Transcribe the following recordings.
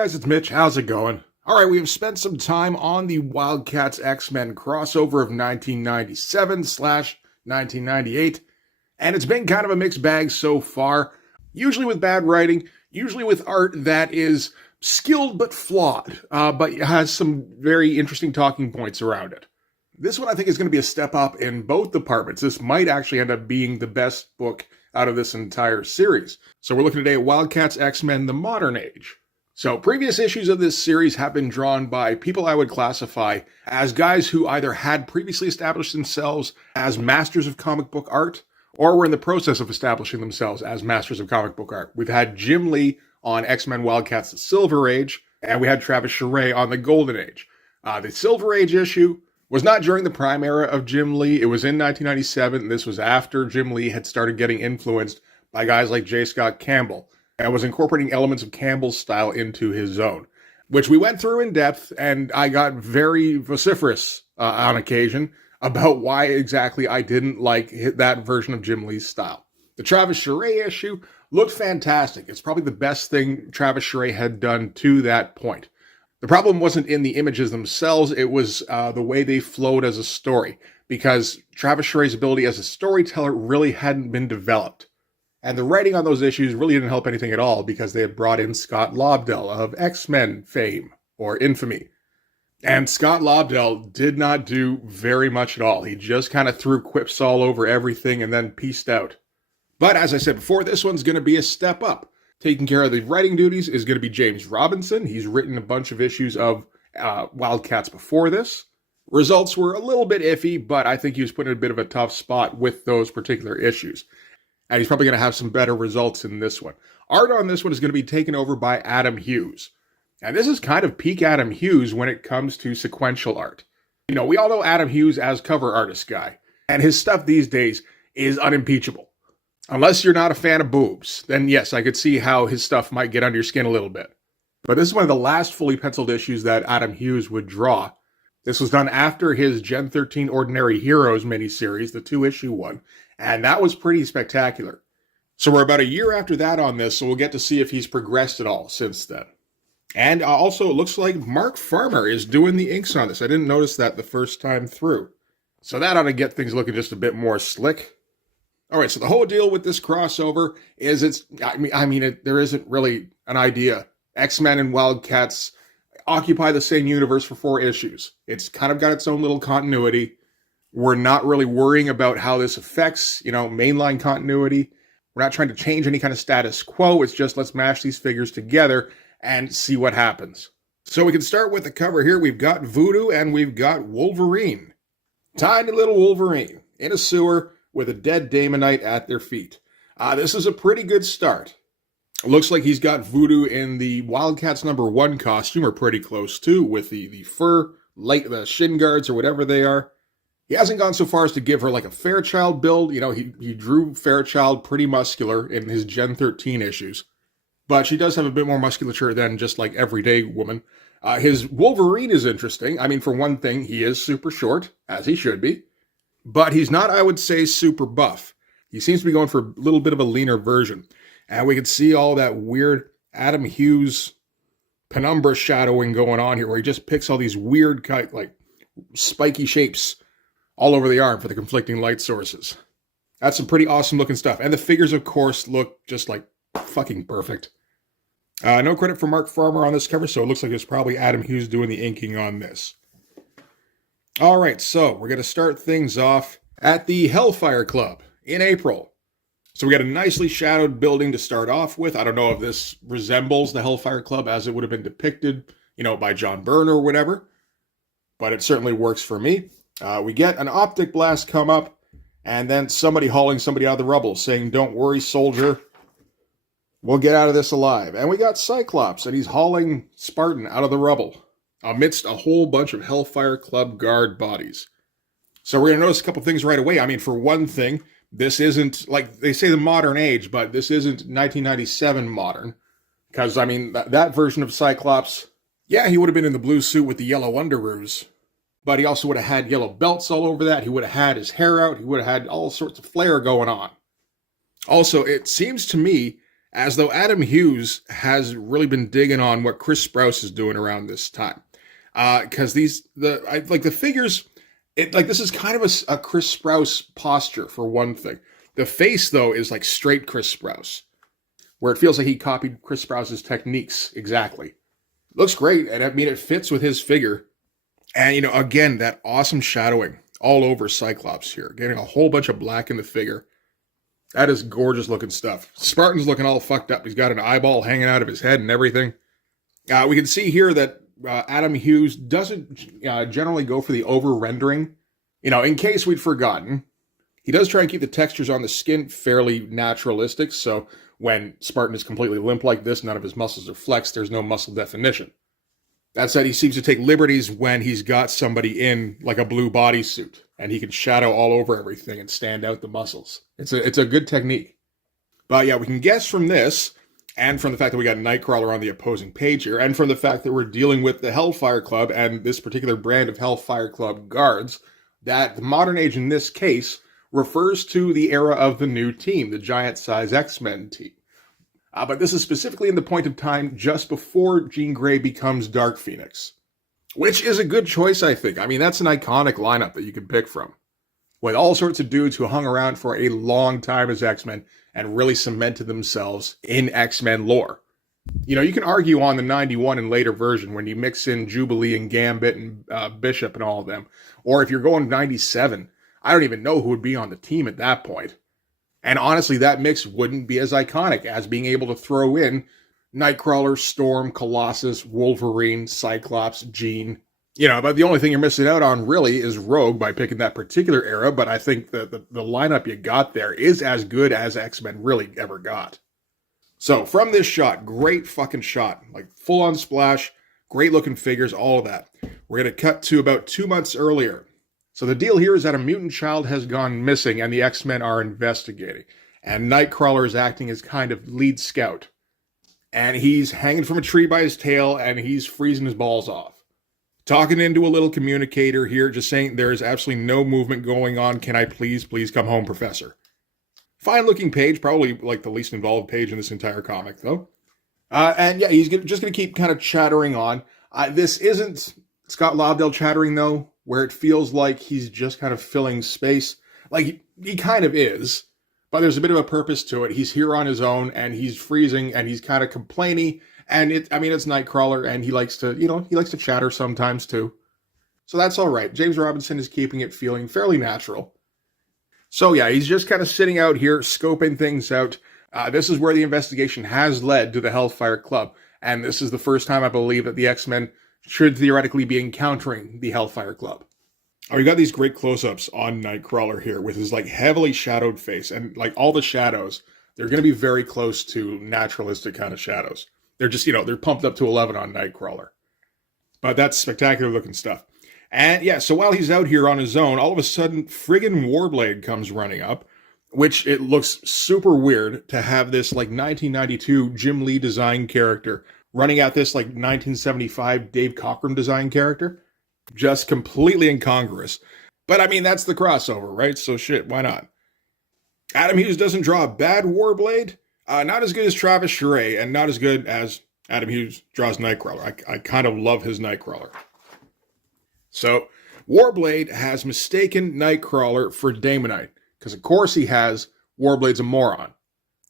guys, it's Mitch. How's it going? Alright, we have spent some time on the Wildcats X-Men crossover of 1997/1998, and it's been kind of a mixed bag so far, usually with bad writing, usually with art that is skilled but flawed, but has some very interesting talking points around it. This one I think is going to be a step up in both departments. This might actually end up being the best book out of this entire series. So we're looking today at Wildcats X-Men: The Modern Age. So previous issues of this series have been drawn by people I would classify as guys who either had previously established themselves as masters of comic book art or were in the process of establishing themselves as masters of comic book art. We've had Jim Lee on X-Men Wildcats: The Silver Age, and we had Travis Charest on The Golden Age. The Silver Age issue was not during the prime era of Jim Lee. It was in 1997. This was after Jim Lee had started getting influenced by guys like J. Scott Campbell and was incorporating elements of Campbell's style into his own, which we went through in depth, and I got very vociferous on occasion about why exactly I didn't like that version of Jim Lee's style. The Travis Charest issue looked fantastic. It's probably the best thing Travis Charest had done to that point. The problem wasn't in the images themselves, it was the way they flowed as a story, because Travis Charest's ability as a storyteller really hadn't been developed. And the writing on those issues really didn't help anything at all, because they had brought in Scott Lobdell of X-Men fame, or infamy. And Scott Lobdell did not do very much at all. He just kind of threw quips all over everything and then peaced out. But as I said before, this one's going to be a step up. Taking care of the writing duties is going to be James Robinson. He's written a bunch of issues of Wildcats before this. Results were a little bit iffy, but I think he was put in a bit of a tough spot with those particular issues. And he's probably going to have some better results in this one. Art on this one is going to be taken over by Adam Hughes. And this is kind of peak Adam Hughes when it comes to sequential art. You know, we all know Adam Hughes as cover artist guy. And his stuff these days is unimpeachable. Unless you're not a fan of boobs, then yes, I could see how his stuff might get under your skin a little bit. But this is one of the last fully penciled issues that Adam Hughes would draw. This was done after his Gen 13 Ordinary Heroes miniseries, the 2-issue one, and that was pretty spectacular. So we're about a year after that on this, so we'll get to see if he's progressed at all since then. And also, it looks like Mark Farmer is doing the inks on this. I didn't notice that the first time through. So that ought to get things looking just a bit more slick. All right, so the whole deal with this crossover is there isn't really an idea. X-Men and Wildcats occupy the same universe for 4 issues. It's kind of got its own little continuity. We're not really worrying about how this affects, mainline continuity. We're not trying to change any kind of status quo. It's just let's mash these figures together and see what happens. So we can start with the cover here. We've got Voodoo and we've got Wolverine. Tiny little Wolverine in a sewer with a dead Damonite at their feet. This is a pretty good start. It looks like he's got Voodoo in the Wildcats #1 costume, or pretty close to, with the fur, like the shin guards or whatever they are. He hasn't gone so far as to give her like a Fairchild build. He drew Fairchild pretty muscular in his Gen 13 issues. But she does have a bit more musculature than just like everyday woman. His Wolverine is interesting. I mean, for one thing, he is super short, as he should be. But he's not, I would say, super buff. He seems to be going for a little bit of a leaner version. And we can see all that weird Adam Hughes penumbra shadowing going on here, where he just picks all these weird, like, spiky shapes all over the arm for the conflicting light sources. That's some pretty awesome looking stuff. And the figures, of course, look just like fucking perfect. No credit for Mark Farmer on this cover, so it looks like it's probably Adam Hughes doing the inking on this. All right, so we're going to start things off at the Hellfire Club in April. So we got a nicely shadowed building to start off with. I don't know if this resembles the Hellfire Club as it would have been depicted, by John Byrne or whatever, but it certainly works for me. We get an optic blast come up, and then somebody hauling somebody out of the rubble, saying, "Don't worry, soldier, we'll get out of this alive." And we got Cyclops, and he's hauling Spartan out of the rubble amidst a whole bunch of Hellfire Club guard bodies. So we're going to notice a couple things right away. I mean, for one thing, this isn't, like they say, the modern age, but this isn't 1997 modern. Because, that version of Cyclops, yeah, he would have been in the blue suit with the yellow underoos. But he also would have had yellow belts all over that. He would have had his hair out. He would have had all sorts of flair going on. Also, it seems to me As though Adam Hughes has really been digging on what Chris Sprouse is doing around this time. Because the figures, this is kind of a Chris Sprouse posture for one thing. The face, though, is like straight Chris Sprouse, where it feels like he copied Chris Sprouse's techniques exactly. Looks great, and I mean, it fits with his figure. And, again, that awesome shadowing all over Cyclops here. Getting a whole bunch of black in the figure. That is gorgeous looking stuff. Spartan's looking all fucked up. He's got an eyeball hanging out of his head and everything. We can see here that Adam Hughes doesn't generally go for the over-rendering. In case we'd forgotten, he does try and keep the textures on the skin fairly naturalistic, so when Spartan is completely limp like this, none of his muscles are flexed, there's no muscle definition. That said, he seems to take liberties when he's got somebody in like a blue bodysuit, and he can shadow all over everything and stand out the muscles. It's a good technique. But yeah, we can guess from this, and from the fact that we got Nightcrawler on the opposing page here, and from the fact that we're dealing with the Hellfire Club and this particular brand of Hellfire Club guards, that the modern age in this case refers to the era of the new team, the giant-size X-Men team. But this is specifically in the point of time just before Jean Grey becomes Dark Phoenix. Which is a good choice, I think. I mean, that's an iconic lineup that you can pick from. With all sorts of dudes who hung around for a long time as X-Men and really cemented themselves in X-Men lore. You can argue on the 91 and later version when you mix in Jubilee and Gambit and Bishop and all of them. Or if you're going 97, I don't even know who would be on the team at that point. And honestly, that mix wouldn't be as iconic as being able to throw in Nightcrawler, Storm, Colossus, Wolverine, Cyclops, Jean. But the only thing you're missing out on really is Rogue by picking that particular era, but I think that the lineup you got there is as good as X-Men really ever got. So from this shot, great fucking shot, like full on splash, great looking figures, all of that. We're going to cut to about 2 months earlier. So the deal here is that a mutant child has gone missing and the X-Men are investigating. And Nightcrawler is acting as kind of lead scout. And he's hanging from a tree by his tail and he's freezing his balls off. Talking into a little communicator here, just saying there's absolutely no movement going on. Can I please come home, Professor? Fine looking page, probably like the least involved page in this entire comic though. And yeah, he's just going to keep kind of chattering on. This isn't Scott Lobdell chattering though, where it feels like he's just kind of filling space. Like, he kind of is, but there's a bit of a purpose to it. He's here on his own, and he's freezing, and he's kind of complainy, and it's Nightcrawler, and he likes to chatter sometimes, too. So that's all right. James Robinson is keeping it feeling fairly natural. So yeah, he's just kind of sitting out here, scoping things out. This is where the investigation has led to the Hellfire Club, and this is the first time I believe that the X-Men should theoretically be encountering the Hellfire Club. We got these great close-ups on Nightcrawler here with his heavily shadowed face, and all the shadows, they're going to be very close to naturalistic kind of shadows. They're just, they're pumped up to 11 on Nightcrawler. But that's spectacular looking stuff. And yeah, so while he's out here on his own, all of a sudden friggin' Warblade comes running up, which it looks super weird to have this 1992 Jim Lee design character running at this 1975 Dave Cockrum design character. Just completely incongruous. But I mean, that's the crossover, right? So shit, why not? Adam Hughes doesn't draw a bad Warblade. Not as good as Travis Charest, and not as good as Adam Hughes draws Nightcrawler. I kind of love his Nightcrawler. So, Warblade has mistaken Nightcrawler for Damonite. Because of course he has. Warblade's a moron.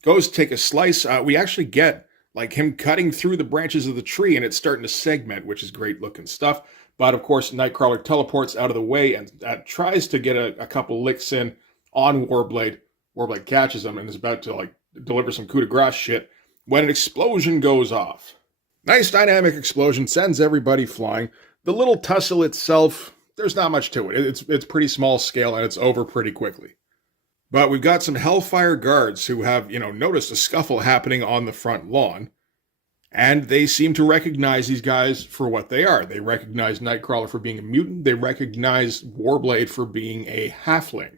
Goes to take a slice. We actually get him cutting through the branches of the tree, and it's starting to segment, which is great looking stuff. But of course, Nightcrawler teleports out of the way and tries to get a couple licks in on Warblade. Warblade catches him and is about to deliver some coup de grace shit when an explosion goes off. Nice dynamic explosion, sends everybody flying. The little tussle itself, there's not much to it. It's pretty small scale and it's over pretty quickly. But we've got some Hellfire guards who have, noticed a scuffle happening on the front lawn. And they seem to recognize these guys for what they are. They recognize Nightcrawler for being a mutant. They recognize Warblade for being a halfling.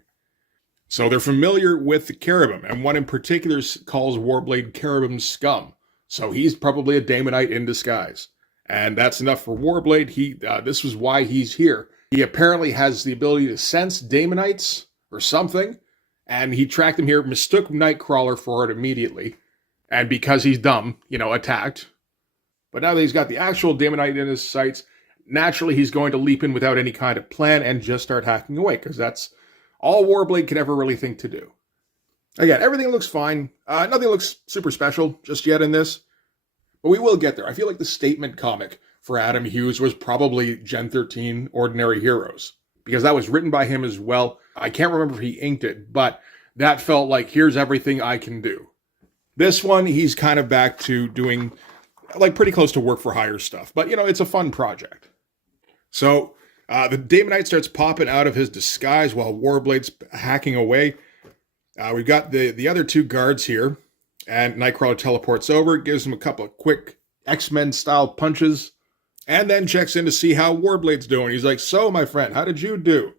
So they're familiar with the Cherubim, and one in particular calls Warblade Cherubim scum. So he's probably a Damonite in disguise. And that's enough for Warblade. This was why he's here. He apparently has the ability to sense Damonites or something, and he tracked them here, mistook Nightcrawler for it immediately. and because he's dumb, attacked. But now that he's got the actual Daemonite in his sights, naturally he's going to leap in without any kind of plan and just start hacking away, because that's all Warblade could ever really think to do. Again, everything looks fine. Nothing looks super special just yet in this, but we will get there. I feel like the statement comic for Adam Hughes was probably Gen 13 Ordinary Heroes, because that was written by him as well. I can't remember if he inked it, but that felt like, here's everything I can do. This one, he's kind of back to doing like pretty close to work for hire stuff, but it's a fun project. So the Daemonite starts popping out of his disguise while Warblade's hacking away. We've got the other two guards here, and Nightcrawler teleports over, gives him a couple of quick X-Men style punches, and then checks in to see how Warblade's doing. He's like, so my friend, how did you do?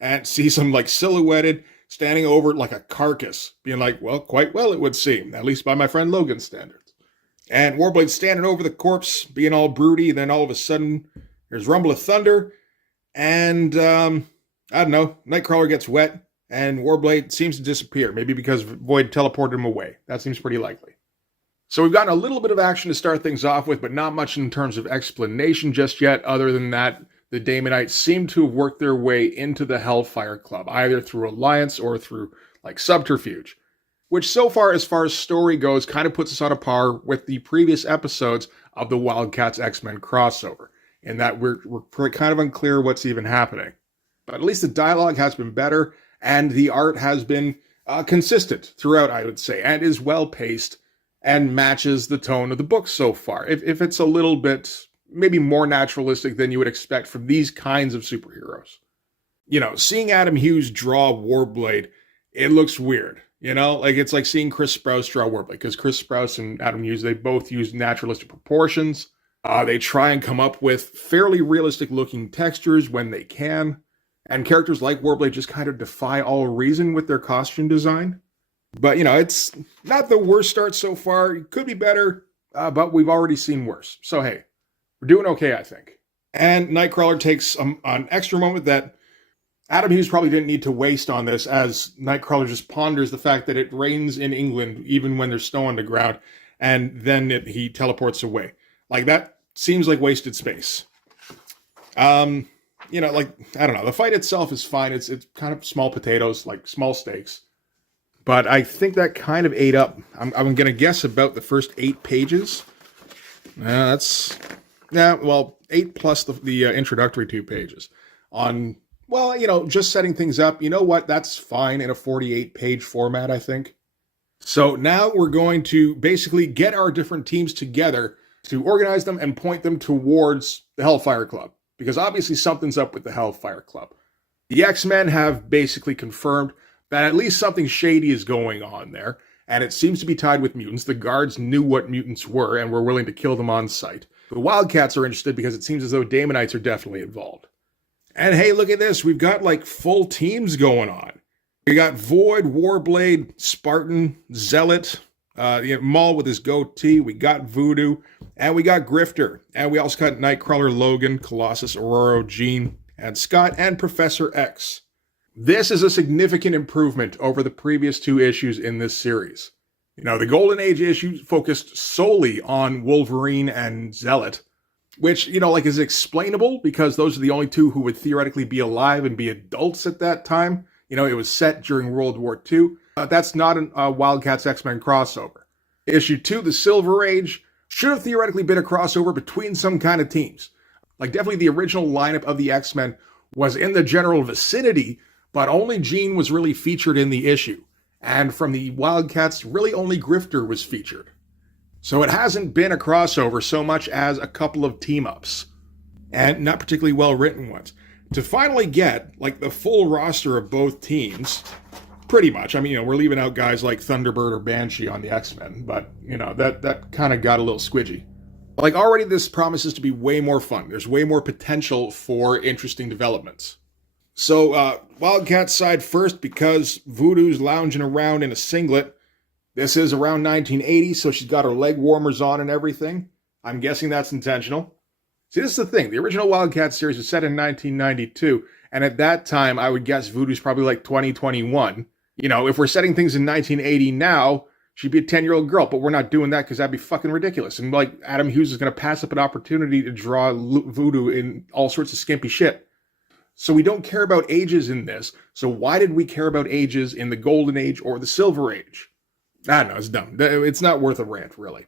And sees him like silhouetted, standing over like a carcass, being like, well, quite well it would seem, at least by my friend Logan's standards. And Warblade's standing over the corpse, being all broody, and then all of a sudden, there's rumble of thunder, and, I don't know, Nightcrawler gets wet, and Warblade seems to disappear, maybe because Void teleported him away. That seems pretty likely. So we've gotten a little bit of action to start things off with, but not much in terms of explanation just yet, other than that the Daemonites seem to have worked their way into the Hellfire Club, either through alliance or through, like, subterfuge. Which so far as story goes, kind of puts us on a par with the previous episodes of the WILDCATS X-Men crossover, in that we're kind of unclear what's even happening. But at least the dialogue has been better, and the art has been consistent throughout, I would say, and is well-paced, and matches the tone of the book so far. If it's a little bit, maybe more naturalistic than you would expect from these kinds of superheroes. Seeing Adam Hughes draw Warblade, it looks weird. It's like seeing Chris Sprouse draw Warblade, because Chris Sprouse and Adam Hughes, they both use naturalistic proportions. They try and come up with fairly realistic looking textures when they can. And characters like Warblade just kind of defy all reason with their costume design. But, it's not the worst start so far. It could be better, but we've already seen worse. So, hey, we're doing okay, I think. And Nightcrawler takes an extra moment that Adam Hughes probably didn't need to waste on this, as Nightcrawler just ponders the fact that it rains in England even when there's snow on the ground, and then he teleports away. Like, that seems like wasted space. I don't know. The fight itself is fine. It's kind of small potatoes, like small stakes. But I think that kind of ate up. I'm going to guess about the first 8 pages. 8 plus the introductory 2 pages on... Well, just setting things up, you know what? That's fine in a 48-page format, I think. So now we're going to basically get our different teams together to organize them and point them towards the Hellfire Club, because obviously something's up with the Hellfire Club. The X-Men have basically confirmed that at least something shady is going on there, and it seems to be tied with mutants. The guards knew what mutants were and were willing to kill them on sight. The WILDCATS are interested because it seems as though Daemonites are definitely involved. And hey, look at this. We've got like full teams going on. We got Void, Warblade, Spartan, Zealot, Maul with his goatee. We got Voodoo, and we got Grifter. And we also got Nightcrawler, Logan, Colossus, Aurora, Jean, and Scott, and Professor X. This is a significant improvement over the previous 2 issues in this series. The Golden Age issue focused solely on Wolverine and Zealot, which, is explainable because those are the only 2 who would theoretically be alive and be adults at that time. It was set during World War II. That's not a WILDCATS X-Men crossover. Issue 2, The Silver Age, should have theoretically been a crossover between some kind of teams. Like, definitely the original lineup of the X-Men was in the general vicinity, but only Jean was really featured in the issue. And from the WILDCATS, really only Grifter was featured. So it hasn't been a crossover so much as a couple of team-ups, and not particularly well-written ones. To finally get, like, the full roster of both teams, pretty much, we're leaving out guys like Thunderbird or Banshee on the X-Men, but, that kind of got a little squidgy. Like, already this promises to be way more fun. There's way more potential for interesting developments. So, WILDCATS side first, because Voodoo's lounging around in a singlet. This is around 1980, so she's got her leg warmers on and everything. I'm guessing that's intentional. See, this is the thing. The original WILDCATS series was set in 1992, and at that time, I would guess Voodoo's probably like 2021. If we're setting things in 1980 now, She'd be a 10-year-old girl, but we're not doing that because that'd be fucking ridiculous. And like Adam Hughes is going to pass up an opportunity to draw Voodoo in all sorts of skimpy shit. So we don't care about ages in this. So why did we care about ages in the Golden Age or the Silver Age? I don't know, it's dumb. It's not worth a rant, really.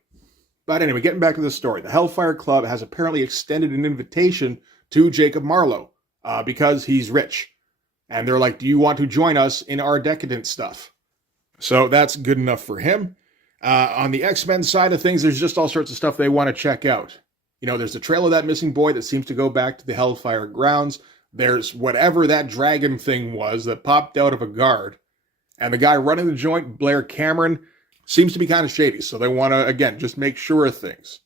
But anyway, getting back to the story. The Hellfire Club has apparently extended an invitation to Jacob Marlowe because he's rich. And they're like, do you want to join us in our decadent stuff? So that's good enough for him. On the X-Men side of things, there's just all sorts of stuff they want to check out. You know, there's the trail of that missing boy that seems to go back to the Hellfire grounds. There's whatever that dragon thing was that popped out of a guard. And the guy running the joint, Blair Cameron, seems to be kind of shady. So they want to, again, just make sure of things.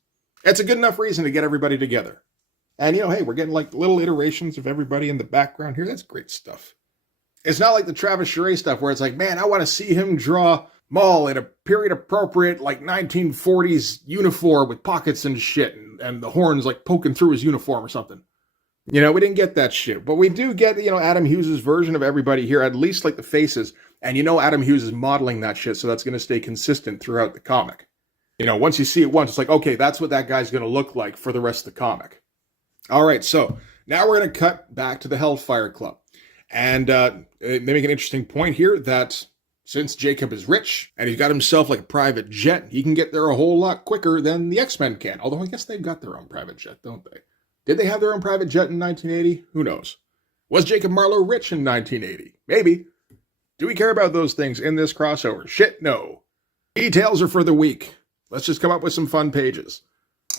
It's a good enough reason to get everybody together. And, you know, hey, we're getting like little iterations of everybody in the background here. That's great stuff. It's not like the Travis Charest stuff where it's like, man, I want to see him draw Maul in a period-appropriate, like, 1940s uniform with pockets and shit, and the horns, like, poking through his uniform or something. You know, we didn't get that shit. But we do get, you know, Adam Hughes' version of everybody here, at least, like, the faces. And you know Adam Hughes is modeling that shit, so that's going to stay consistent throughout the comic. You know, once you see it once, it's like, okay, that's what that guy's going to look like for the rest of the comic. All right, so now we're going to cut back to the Hellfire Club. And they make an interesting point here that since Jacob is rich and he's got himself like a private jet, he can get there a whole lot quicker than the X-Men can. Although I guess they've got their own private jet, don't they? Did they have their own private jet in 1980? Who knows? Was Jacob Marlowe rich in 1980? Maybe. Do we care about those things in this crossover? Shit, no. Details are for the week. Let's just come up with some fun pages.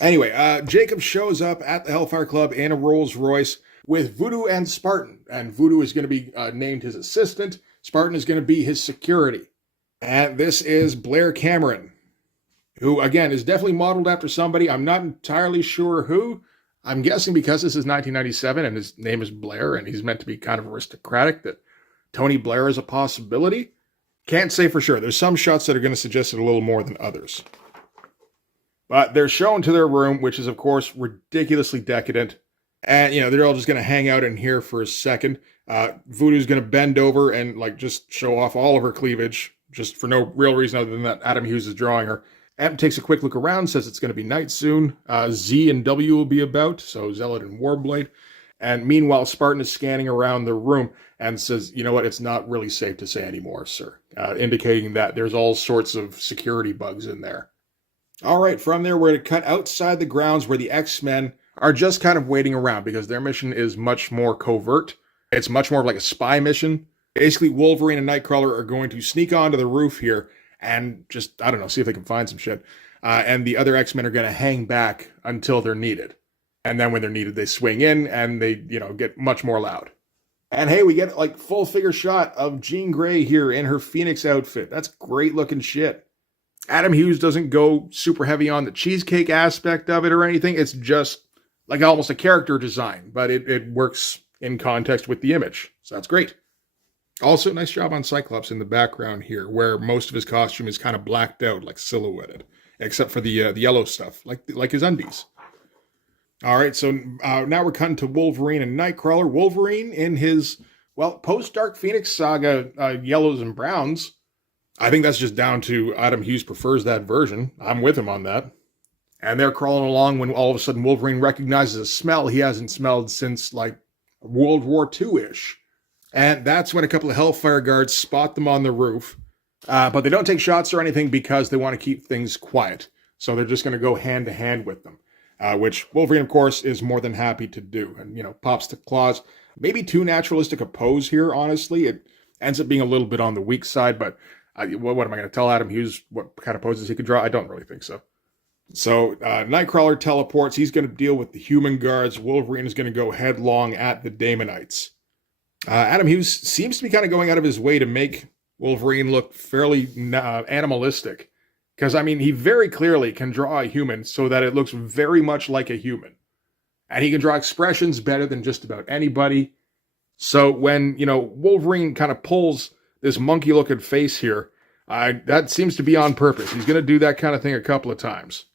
Anyway, Jacob shows up at the Hellfire Club in a Rolls Royce with Voodoo and Spartan. And Voodoo is going to be named his assistant. Spartan is going to be his security. And this is Blair Cameron, who, again, is definitely modeled after somebody. I'm not entirely sure who. I'm guessing because this is 1997 and his name is Blair and he's meant to be kind of aristocratic, that Tony Blair is a possibility. Can't say for sure. There's some shots that are going to suggest it a little more than others. But they're shown to their room, which is, of course, ridiculously decadent. And, you know, they're all just going to hang out in here for a second. Voodoo's going to bend over and, like, just show off all of her cleavage, just for no real reason other than that Adam Hughes is drawing her. Em takes a quick look around, says it's going to be night soon. Z and W will be about, so Zealot and Warblade. And meanwhile, Spartan is scanning around the room and says, you know what, it's not really safe to say anymore, sir. Indicating that there's all sorts of security bugs in there. All right, from there, we're going to cut outside the grounds where the X-Men are just kind of waiting around because their mission is much more covert. It's much more like a spy mission. Basically, Wolverine and Nightcrawler are going to sneak onto the roof here and just, I don't know, see if they can find some shit. And the other X-Men are going to hang back until they're needed. And then when they're needed, they swing in and they, you know, get much more loud. And hey, we get like full figure shot of Jean Grey here in her Phoenix outfit. That's great looking shit. Adam Hughes doesn't go super heavy on the cheesecake aspect of it or anything. It's just like almost a character design, but it works in context with the image. So that's great. Also, nice job on Cyclops in the background here, where most of his costume is kind of blacked out, like silhouetted, except for the yellow stuff, like his undies. All right, so now we're cutting to Wolverine and Nightcrawler. Wolverine in his, well, post-Dark Phoenix saga yellows and browns. I think that's just down to Adam Hughes prefers that version. I'm with him on that. And they're crawling along when all of a sudden Wolverine recognizes a smell he hasn't smelled since, like, World War II-ish. And that's when a couple of Hellfire guards spot them on the roof. But they don't take shots or anything because they want to keep things quiet. So they're just going to go hand-to-hand with them. Which Wolverine, of course, is more than happy to do. And, you know, pops the claws. Maybe too naturalistic a pose here, honestly. It ends up being a little bit on the weak side, but what am I going to tell Adam Hughes what kind of poses he could draw? I don't really think so. So Nightcrawler teleports. He's going to deal with the human guards. Wolverine is going to go headlong at the Daemonites. Adam Hughes seems to be kind of going out of his way to make Wolverine look fairly animalistic. Because, I mean, he very clearly can draw a human so that it looks very much like a human. And he can draw expressions better than just about anybody. So when, you know, Wolverine kind of pulls this monkey-looking face here, that seems to be on purpose. He's going to do that kind of thing a couple of times.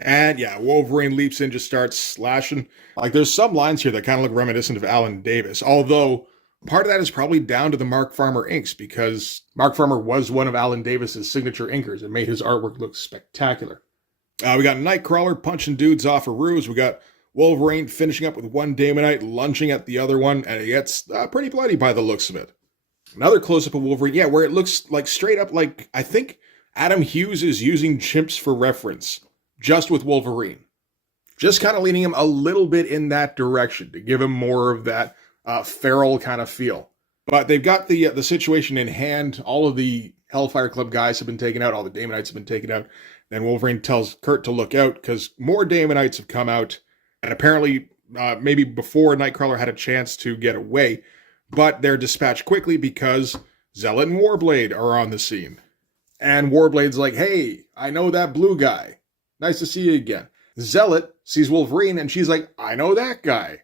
And yeah, Wolverine leaps in, just starts slashing. Like, there's some lines here that kind of look reminiscent of Alan Davis. Although, Part of that is probably down to the Mark Farmer inks, because Mark Farmer was one of Alan Davis's signature inkers and made his artwork look spectacular. We got Nightcrawler punching dudes off of roofs. We got Wolverine finishing up with one Daemonite, lunging at the other one, and it gets pretty bloody by the looks of it. Another close-up of Wolverine, where it looks like straight up like, I think Adam Hughes is using chimps for reference, just with Wolverine. Just kind of leaning him a little bit in that direction to give him more of that feral kind of feel. But they've got the situation in hand. All of the Hellfire Club guys have been taken out. All the Daemonites have been taken out. Then Wolverine tells Kurt to look out because more Daemonites have come out. And apparently, maybe before Nightcrawler had a chance to get away. But they're dispatched quickly because Zealot and Warblade are on the scene. And Warblade's like, hey, I know that blue guy. Nice to see you again. Zealot sees Wolverine and she's like, I know that guy.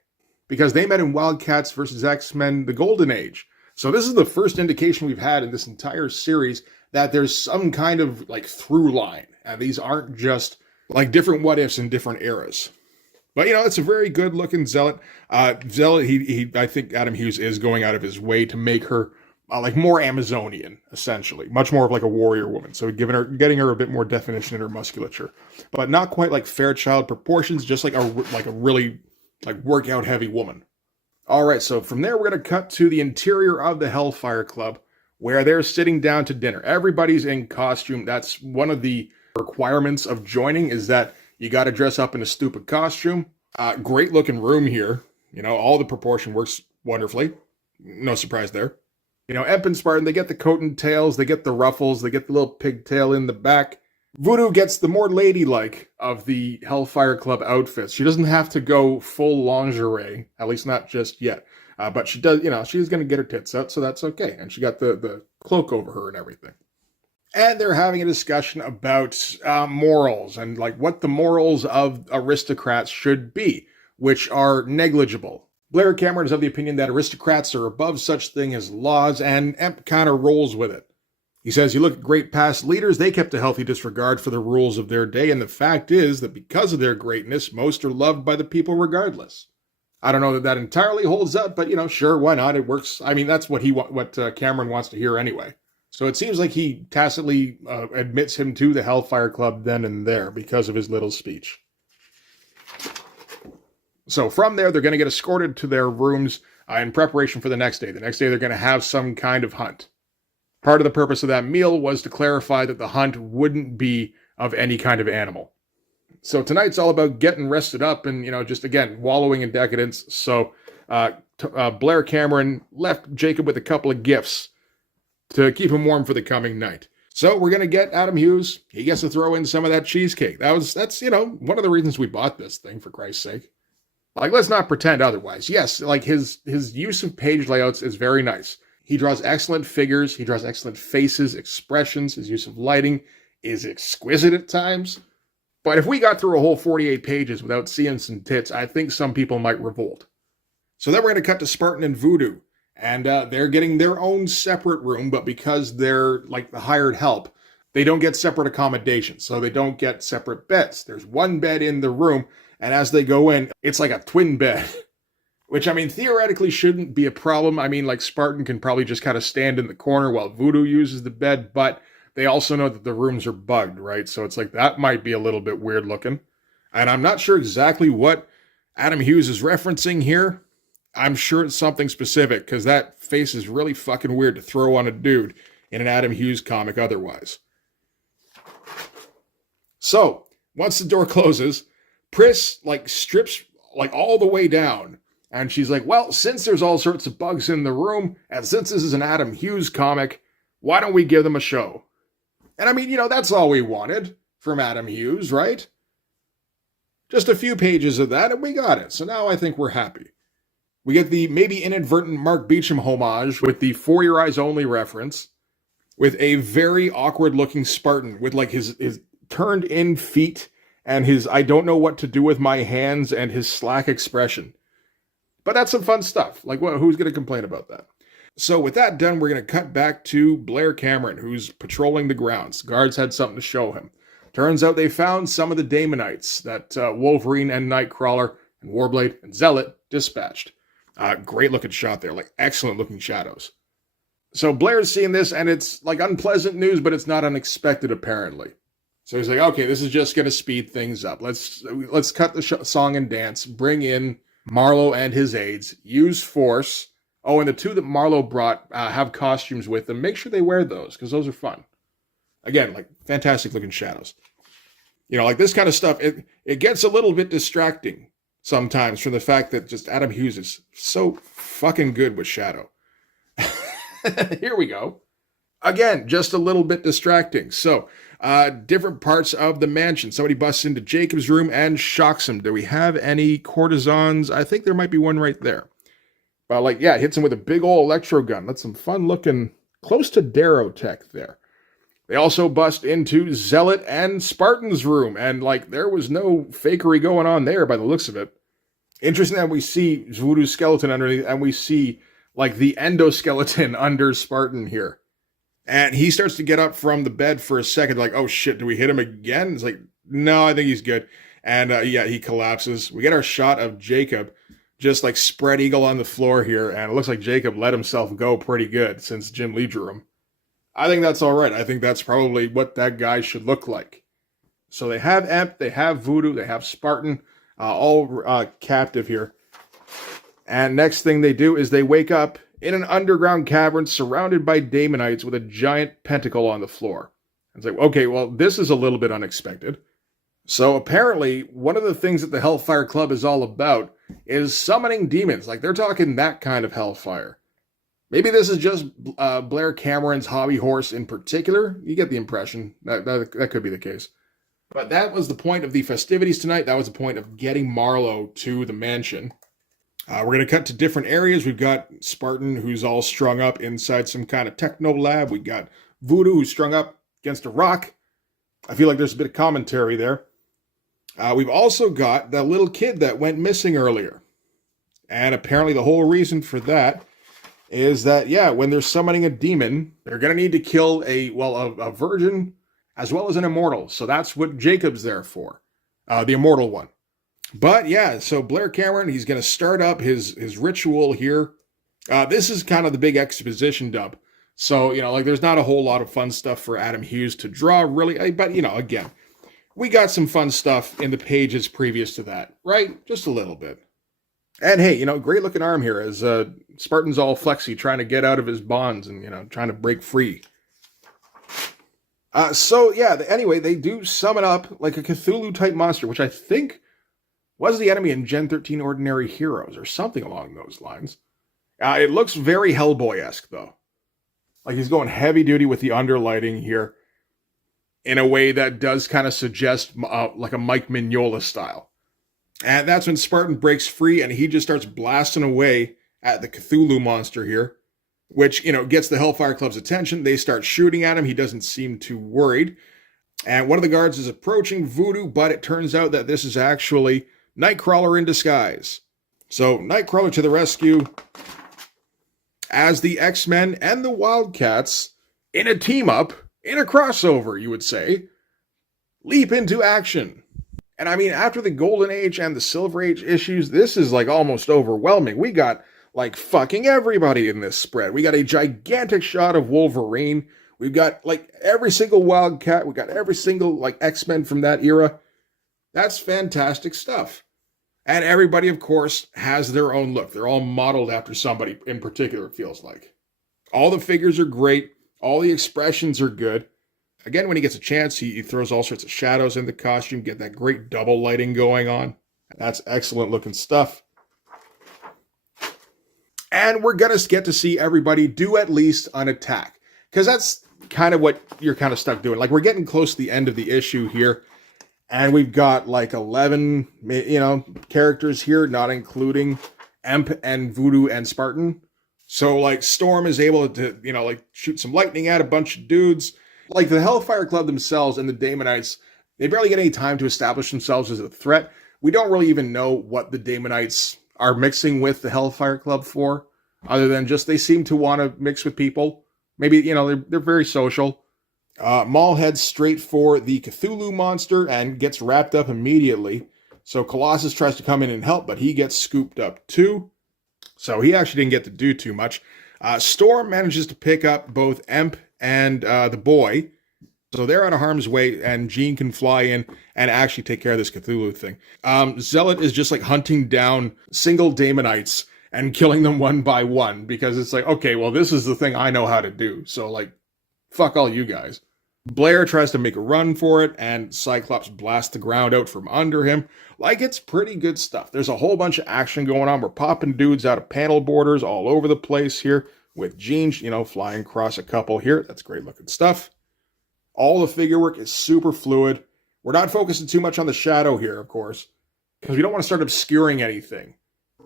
Because they met in WILDCATS versus X-Men, the Golden Age. So this is the first indication we've had in this entire series that there's some kind of like through line. And these aren't just like different what-ifs in different eras. But, it's a very good-looking Zealot. Zealot, I think Adam Hughes is going out of his way to make her like more Amazonian, essentially. Much more of like a warrior woman. So getting her a bit more definition in her musculature. But not quite like Fairchild proportions, just like a really like workout heavy woman. All right, so from there we're going to cut to the interior of the Hellfire Club where they're sitting down to dinner. Everybody's in costume. That's one of the requirements of joining, is that you got to dress up in a stupid costume. Great looking room here. All the proportion works wonderfully. No surprise there. Emp and Spartan, they get the coat and tails, they get the ruffles, they get the little pigtail in the back. Voodoo gets the more ladylike of the Hellfire Club outfits. She doesn't have to go full lingerie, at least not just yet. But she does, she's going to get her tits out, so that's okay. And she got the cloak over her and everything. And they're having a discussion about morals and like what the morals of aristocrats should be, which are negligible. Blair Cameron is of the opinion that aristocrats are above such thing as laws, and Emp kind of rolls with it. He says, you look at great past leaders, they kept a healthy disregard for the rules of their day, and the fact is that because of their greatness, most are loved by the people regardless. I don't know that entirely holds up, but, sure, why not? It works. I mean, that's what Cameron wants to hear anyway. So it seems like he tacitly admits him to the Hellfire Club then and there because of his little speech. So from there, they're going to get escorted to their rooms in preparation for the next day. The next day, they're going to have some kind of hunt. Part of the purpose of that meal was to clarify that the hunt wouldn't be of any kind of animal. So tonight's all about getting rested up and, just again, wallowing in decadence. So Blair Cameron left Jacob with a couple of gifts to keep him warm for the coming night. So we're going to get Adam Hughes. He gets to throw in some of that cheesecake. That's one of the reasons we bought this thing, for Christ's sake. Like, let's not pretend otherwise. Yes, like his use of page layouts is very nice. He draws excellent figures. He draws excellent faces, expressions. His use of lighting is exquisite at times. But if we got through a whole 48 pages without seeing some tits, I think some people might revolt. So then we're going to cut to Spartan and Voodoo. And they're getting their own separate room, but because they're like the hired help, they don't get separate accommodations. So they don't get separate beds. There's one bed in the room, and as they go in, it's like a twin bed. Which, I mean, theoretically shouldn't be a problem. I mean, like, Spartan can probably just kind of stand in the corner while Voodoo uses the bed, but they also know that the rooms are bugged, right? So it's like, that might be a little bit weird looking. And I'm not sure exactly what Adam Hughes is referencing here. I'm sure it's something specific, because that face is really fucking weird to throw on a dude in an Adam Hughes comic otherwise. So, once the door closes, Pris, like, strips, like, all the way down. And she's like, well, since there's all sorts of bugs in the room, and since this is an Adam Hughes comic, why don't we give them a show? And I mean, that's all we wanted from Adam Hughes, right? Just a few pages of that, and we got it. So now I think we're happy. We get the maybe inadvertent Mark Beecham homage with the For Your Eyes Only reference, with a very awkward-looking Spartan with, like, his turned-in feet and his I don't know what to do with my hands and his slack expression. But that's some fun stuff. Like, who's going to complain about that? So with that done, we're going to cut back to Blair Cameron, who's patrolling the grounds. The guards had something to show him. Turns out they found some of the Daemonites that Wolverine and Nightcrawler and Warblade and Zealot dispatched. Great looking shot there, like excellent looking shadows. So Blair's seeing this, and it's like unpleasant news, but it's not unexpected apparently. So he's like, okay, this is just going to speed things up. Let's cut the song and dance, bring in Marlowe and his aides, use force. Oh, and the two that Marlowe brought have costumes with them. Make sure they wear those, because those are fun. Again, like fantastic looking shadows. You know, like this kind of stuff, it gets a little bit distracting sometimes from the fact that just Adam Hughes is so fucking good with shadow. Here we go. Again, just a little bit distracting. So, different parts of the mansion. Somebody busts into Jacob's room and shocks him. Do we have any courtesans? I think there might be one right there. But like, yeah, hits him with a big old electro gun. That's some fun looking, close to Darrow-tech there. They also bust into Zealot and Spartan's room. And like, there was no fakery going on there by the looks of it. Interesting that we see Voodoo's skeleton underneath, and we see like the endoskeleton under Spartan here. And he starts to get up from the bed for a second, like, oh shit, do we hit him again? It's like, no, I think he's good. And yeah, he collapses. We get our shot of Jacob just like spread eagle on the floor here. And it looks like Jacob let himself go pretty good since Jim Lee drew him. I think that's all right. I think that's probably what that guy should look like. So they have Emp, they have Voodoo, they have Spartan, all captive here. And next thing they do is they wake up in an underground cavern surrounded by Daemonites with a giant pentacle on the floor. It's like, okay, well, this is a little bit unexpected. So apparently, one of the things that the Hellfire Club is all about is summoning demons. Like, they're talking that kind of hellfire. Maybe this is just Blair Cameron's hobby horse in particular. You get the impression. That could be the case. But that was the point of the festivities tonight. That was the point of getting Marlowe to the mansion. We're going to cut to different areas. We've got Spartan, who's all strung up inside some kind of techno lab. We got Voodoo, who's strung up against a rock. I feel like there's a bit of commentary there. We've also got that little kid that went missing earlier. And apparently the whole reason for that is that, yeah, when they're summoning a demon, they're going to need to kill a virgin as well as an immortal. So that's what Jacob's there for, the immortal one. But yeah, so Blair Cameron, he's going to start up his ritual here. This is kind of the big exposition dump. So, you know, like there's not a whole lot of fun stuff for Adam Hughes to draw, really. But, you know, again, we got some fun stuff in the pages previous to that, right? Just a little bit. And hey, you know, great looking arm here as Spartan's all flexy, trying to get out of his bonds and, you know, trying to break free. So yeah, anyway, they do summon up like a Cthulhu-type monster, which I think was the enemy in Gen 13 Ordinary Heroes, or something along those lines. It looks very Hellboy-esque, though. Like he's going heavy duty with the underlighting here in a way that does kind of suggest like a Mike Mignola style. And that's when Spartan breaks free and he just starts blasting away at the Cthulhu monster here, which, you know, gets the Hellfire Club's attention. They start shooting at him. He doesn't seem too worried. And one of the guards is approaching Voodoo, but it turns out that this is actually Nightcrawler in disguise. So Nightcrawler to the rescue as the X-Men and the Wildcats, in a team-up, in a crossover, you would say, leap into action. And I mean, after the Golden Age and the Silver Age issues, this is like almost overwhelming. We got like fucking everybody in this spread. We got a gigantic shot of Wolverine. We've got like every single Wildcat. We got every single like X-Men from that era. That's fantastic stuff. And everybody, of course, has their own look. They're all modeled after somebody in particular, it feels like. All the figures are great. All the expressions are good. Again, when he gets a chance, he throws all sorts of shadows in the costume, get that great double lighting going on. That's excellent looking stuff. And we're going to get to see everybody do at least an attack. Because that's kind of what you're kind of stuck doing. Like, we're getting close to the end of the issue here. And we've got like 11, you know, characters here, not including Emp and Voodoo and Spartan. So like Storm is able to, you know, like shoot some lightning at a bunch of dudes. Like the Hellfire Club themselves and the Daemonites, they barely get any time to establish themselves as a threat. We don't really even know what the Daemonites are mixing with the Hellfire Club for, other than just they seem to want to mix with people. Maybe, you know, they're very social. Maul heads straight for the Cthulhu monster and gets wrapped up immediately. So Colossus tries to come in and help, but he gets scooped up too. So he actually didn't get to do too much. Storm manages to pick up both Emp and the boy. So they're out of harm's way, and Jean can fly in and actually take care of this Cthulhu thing. Zealot is just like hunting down single Daemonites and killing them one by one, because it's like, okay, well, this is the thing I know how to do. So, like, fuck all you guys. Blair tries to make a run for it, and Cyclops blasts the ground out from under him. Like, it's pretty good stuff. There's a whole bunch of action going on. We're popping dudes out of panel borders all over the place here, with Jean, flying across a couple here. That's great looking stuff. All the figure work is super fluid. We're not focusing too much on the shadow here, of course, because we don't want to start obscuring anything.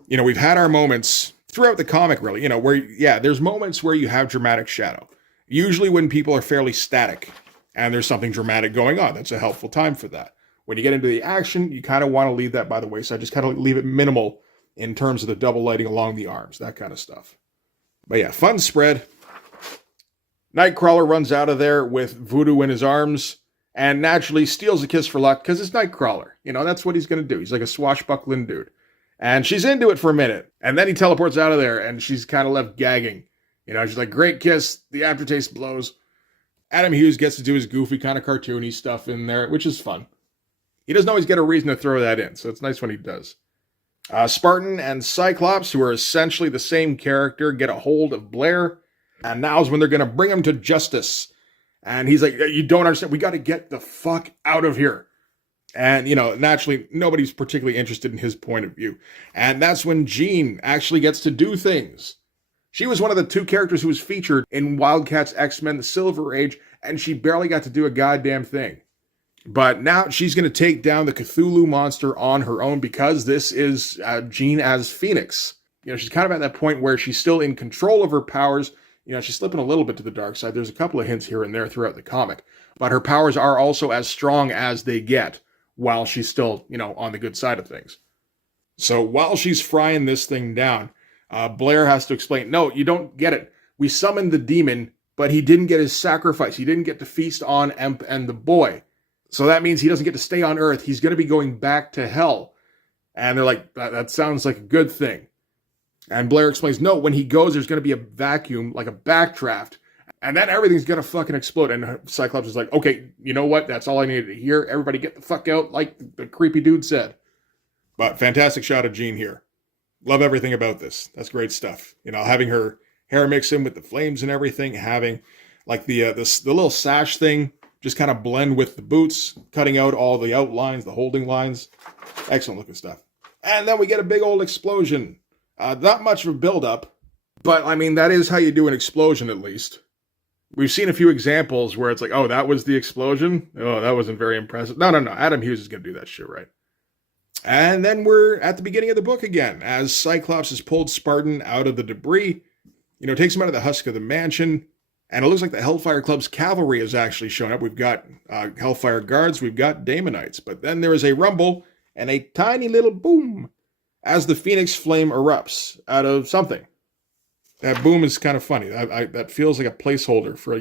We've had our moments throughout the comic, really, where, there's moments where you have dramatic shadow. Usually when people are fairly static and there's something dramatic going on. That's a helpful time for that. When you get into the action, you kind of want to leave that by the wayside. Just kind of leave it minimal in terms of the double lighting along the arms, that kind of stuff. But yeah, fun spread. Nightcrawler runs out of there with Voodoo in his arms and naturally steals a kiss for luck because it's Nightcrawler. That's what he's going to do. He's like a swashbuckling dude. And she's into it for a minute. And then he teleports out of there and she's kind of left gagging. She's like, great kiss. The aftertaste blows. Adam Hughes gets to do his goofy kind of cartoony stuff in there, which is fun. He doesn't always get a reason to throw that in, so it's nice when he does. Spartan and Cyclops, who are essentially the same character, get a hold of Blair. And now's when they're going to bring him to justice. And he's like, you don't understand. We got to get the fuck out of here. And, naturally, nobody's particularly interested in his point of view. And that's when Jean actually gets to do things. She was one of the two characters who was featured in WILDCATS X-Men, the Silver Age, and she barely got to do a goddamn thing. But now she's going to take down the Cthulhu monster on her own because this is Jean as Phoenix. She's kind of at that point where she's still in control of her powers. She's slipping a little bit to the dark side. There's a couple of hints here and there throughout the comic. But her powers are also as strong as they get while she's still, on the good side of things. So while she's frying this thing down, Blair has to explain, no, you don't get it. We summoned the demon, but he didn't get his sacrifice. He didn't get to feast on Emp and the boy. So that means he doesn't get to stay on Earth. He's going to be going back to hell. And they're like, that sounds like a good thing. And Blair explains, no, when he goes, there's going to be a vacuum, like a backdraft. And then everything's going to fucking explode. And Cyclops is like, okay, you know what? That's all I needed to hear. Everybody get the fuck out, like the creepy dude said. But fantastic shot of Jean here. Love everything about this. That's great stuff. Having her hair mix in with the flames and everything, having like the little sash thing just kind of blend with the boots, cutting out all the outlines, the holding lines. Excellent looking stuff. And then we get a big old explosion. Not much of a build-up, but that is how you do an explosion at least. We've seen a few examples where it's like, oh, that was the explosion? Oh, that wasn't very impressive. No. Adam Hughes is going to do that shit right. And then we're at the beginning of the book again, as Cyclops has pulled Spartan out of the debris, takes him out of the husk of the mansion, and it looks like the Hellfire Club's cavalry has actually shown up. We've got Hellfire Guards, we've got Daemonites, but then there is a rumble and a tiny little boom as the Phoenix flame erupts out of something. That boom is kind of funny. That feels like a placeholder for,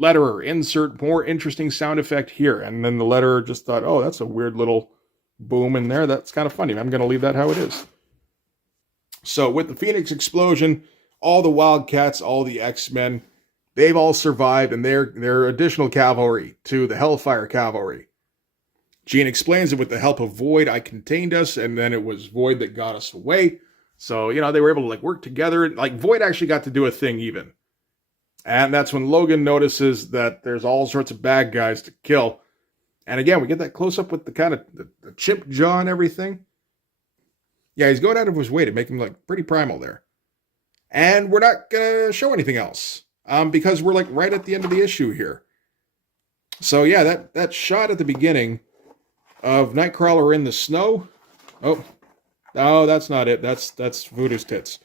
letterer, insert more interesting sound effect here. And then the letterer just thought, oh, that's a weird little boom in there. That's kind of funny. I'm going to leave that how it is. So with the Phoenix explosion, all the WILDCATS, all the X-Men, they've all survived, and they're additional cavalry to the Hellfire Cavalry. Jean explains that with the help of Void, I contained us, and then it was Void that got us away. So, they were able to work together. Void actually got to do a thing even. And that's when Logan notices that there's all sorts of bad guys to kill. And again, we get that close-up with the kind of the chimp jaw and everything. Yeah, he's going out of his way to make him pretty primal there. And we're not going to show anything else. Because we're right at the end of the issue here. So yeah, that shot at the beginning of Nightcrawler in the snow. Oh, that's not it. That's Voodoo's tits.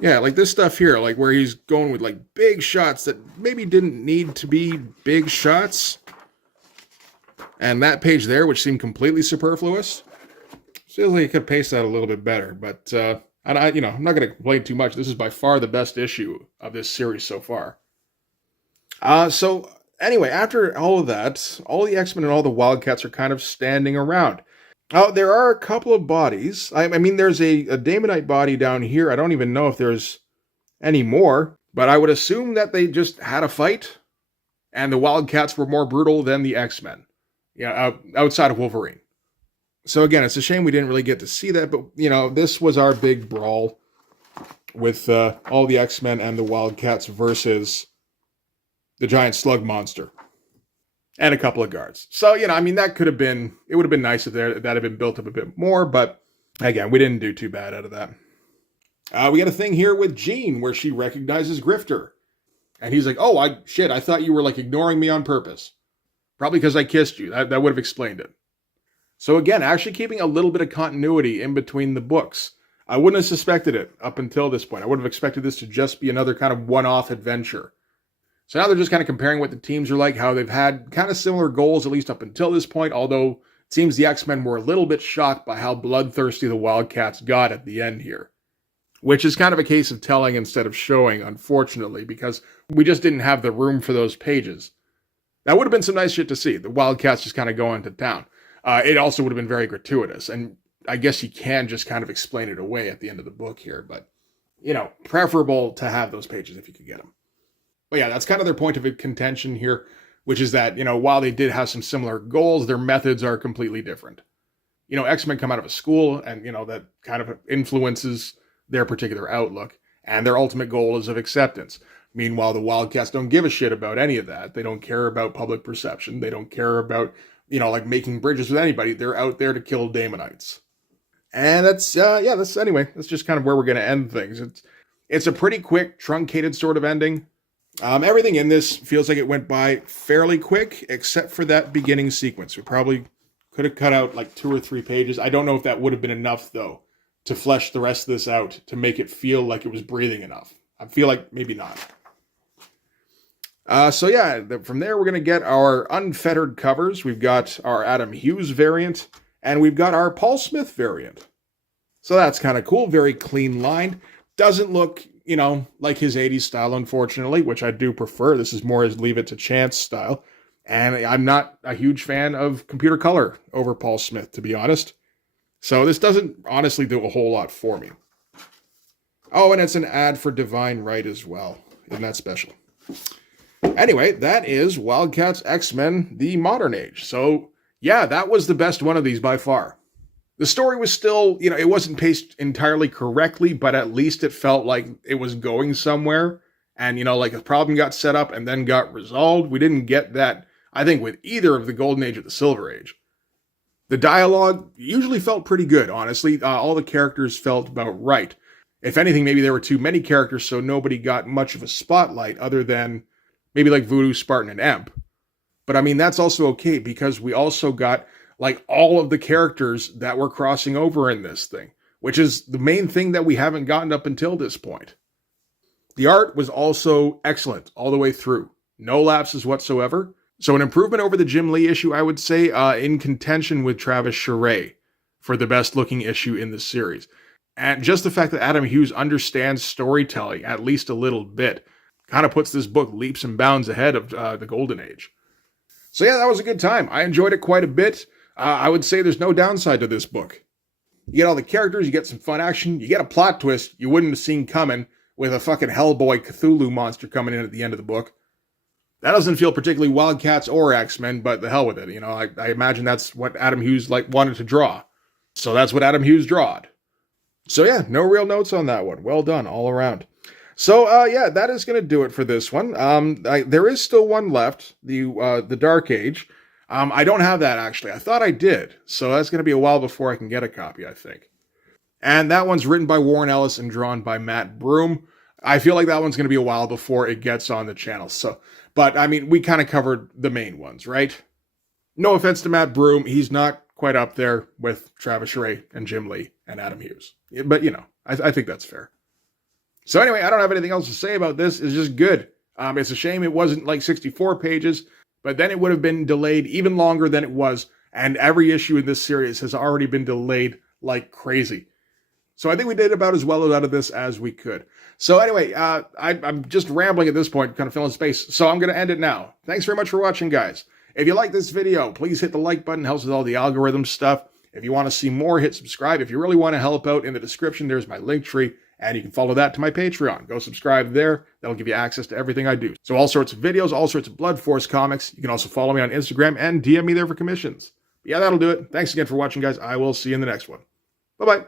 Yeah, this stuff here, where he's going with big shots that maybe didn't need to be big shots. And that page there, which seemed completely superfluous, feels like he could pace that a little bit better. But I'm not going to complain too much. This is by far the best issue of this series so far. So anyway, after all of that, all the X-Men and all the WILDCATS are kind of standing around. Oh, there are a couple of bodies. I mean, there's a Damonite body down here. I don't even know if there's any more, but I would assume that they just had a fight, and the Wildcats were more brutal than the X-Men. Yeah, outside of Wolverine. So again, it's a shame we didn't really get to see that, but, you know, this was our big brawl with all the X-Men and the Wildcats versus the giant slug monster. And a couple of guards. So, you know, I mean, that could have been, it would have been nice if that had been built up a bit more, but again, we didn't do too bad out of that. We got a thing here with Jean where she recognizes Grifter. And he's like, oh, I thought you were like ignoring me on purpose. Probably because I kissed you. That would have explained it. So again, actually keeping a little bit of continuity in between the books. I wouldn't have suspected it up until this point. I would have expected this to just be another kind of one-off adventure. So now they're just kind of comparing what the teams are like, how they've had kind of similar goals, at least up until this point, although it seems the X-Men were a little bit shocked by how bloodthirsty the Wildcats got at the end here. Which is kind of a case of telling instead of showing, unfortunately, because we just didn't have the room for those pages. That would have been some nice shit to see, the Wildcats just kind of going to town. It also would have been very gratuitous, and I guess you can just kind of explain it away at the end of the book here, but, you know, preferable to have those pages if you could get them. But yeah, that's kind of their point of contention here, which is that, you know, while they did have some similar goals, their methods are completely different. You know, X-Men come out of a school, and, you know, that kind of influences their particular outlook, and their ultimate goal is of acceptance. Meanwhile, the Wildcats don't give a shit about any of that. They don't care about public perception. They don't care about, you know, like making bridges with anybody. They're out there to kill Damonites. And that's just kind of where we're going to end things. It's a pretty quick, truncated sort of ending. Everything in this feels like it went by fairly quick, except for that beginning sequence. We probably could have cut out like 2 or 3 pages. I don't know if that would have been enough, though, to flesh the rest of this out, to make it feel like it was breathing enough. I feel like maybe not. So yeah, from there we're going to get our unfettered covers. We've got our Adam Hughes variant, and we've got our Paul Smith variant. So that's kind of cool, very clean lined. Doesn't look, you know, like his 80s style, unfortunately, which I do prefer. This is more his Leave It to Chance style. And I'm not a huge fan of computer color over Paul Smith, to be honest. So this doesn't honestly do a whole lot for me. Oh, and it's an ad for Divine Right as well. Isn't that special? Anyway, that is Wildcats X-Men, the Modern Age. So, yeah, that was the best one of these by far. The story was still, you know, it wasn't paced entirely correctly, but at least it felt like it was going somewhere. And, you know, like a problem got set up and then got resolved. We didn't get that, I think, with either of the Golden Age or the Silver Age. The dialogue usually felt pretty good, honestly. All the characters felt about right. If anything, maybe there were too many characters, so nobody got much of a spotlight other than maybe like Voodoo, Spartan, and Emp. But I mean, that's also okay because we also got like all of the characters that were crossing over in this thing, which is the main thing that we haven't gotten up until this point. The art was also excellent all the way through. No lapses whatsoever. So an improvement over the Jim Lee issue, I would say, in contention with Travis Charest for the best looking issue in the series. And just the fact that Adam Hughes understands storytelling at least a little bit kind of puts this book leaps and bounds ahead of the Golden Age. So yeah, that was a good time. I enjoyed it quite a bit. I would say there's no downside to this book. You get all the characters, you get some fun action, you get a plot twist you wouldn't have seen coming with a fucking Hellboy Cthulhu monster coming in at the end of the book. That doesn't feel particularly Wildcats or X-Men, but the hell with it. You know, I imagine that's what Adam Hughes wanted to draw. So that's what Adam Hughes drawed. So yeah, no real notes on that one. Well done all around. So yeah, that is going to do it for this one. There is still one left, the Dark Age. I don't have that actually. I thought I did. So that's going to be a while before I can get a copy, I think. And that one's written by Warren Ellis and drawn by Matt Broom. I feel like that one's going to be a while before it gets on the channel. So, but I mean, we kind of covered the main ones, right? No offense to Matt Broom. He's not quite up there with Travis Charest and Jim Lee and Adam Hughes. But, you know, I think that's fair. So anyway, I don't have anything else to say about this. It's just good. It's a shame it wasn't like 64 pages, but then it would have been delayed even longer than it was. And every issue in this series has already been delayed like crazy. So I think we did about as well out of this as we could. So anyway, I'm just rambling at this point, kind of filling space. So I'm going to end it now. Thanks very much for watching, guys. If you like this video, please hit the like button. Helps with all the algorithm stuff. If you want to see more, hit subscribe. If you really want to help out, in the description, there's my link tree, and you can follow that to my Patreon. Go subscribe there. That'll give you access to everything I do. So all sorts of videos, all sorts of Blood Force comics. You can also follow me on Instagram and DM me there for commissions. But yeah, that'll do it. Thanks again for watching, guys. I will see you in the next one. Bye-bye.